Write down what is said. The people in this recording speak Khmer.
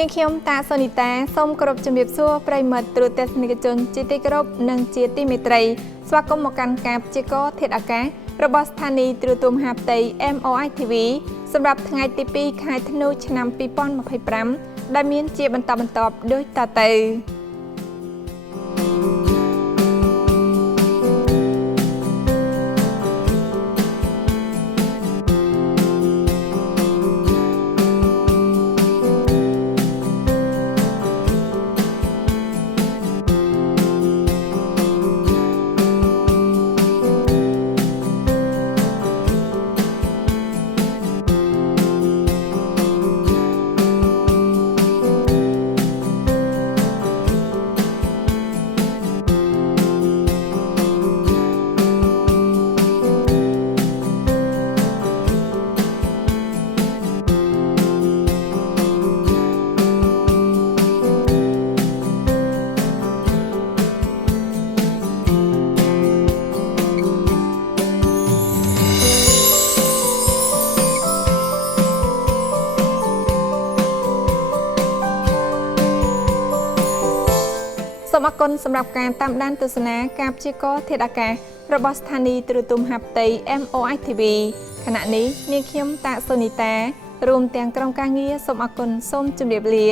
នាងខ្ញុំតាសូនីតាសូមគោរពជំរាបសួរប្រិយមិត្តទូរទស្សនិកជនជាទីគោរពនិងជាទីមេត្រីស្វាគមន៍មកកាន់ការព្យាករណ៍ធាតុអាកាសរបស់ស្ថានីយ៍ទូរទស្សន៍មហាផ្ទៃ MOI TV សម្រាប់ថ្ងៃទី2ខែធ្នូឆ្នាំ2025ដែលមានជាបន្តបន្ទាប់ដូចតទៅសូមអរគុណសម្រាប់ការតាមដានទស្សនាការព្យាករណ៍ធាតុអាកាសរបស់ស្ថានីយ៍ទូរទស្សន៍មហាផ្ទៃ MOI TV ខណៈនេះនាងខ្ញុំតាសូនីតារួមទាំងក្រុមការងារសូមអរគុណសូមជម្រាបលា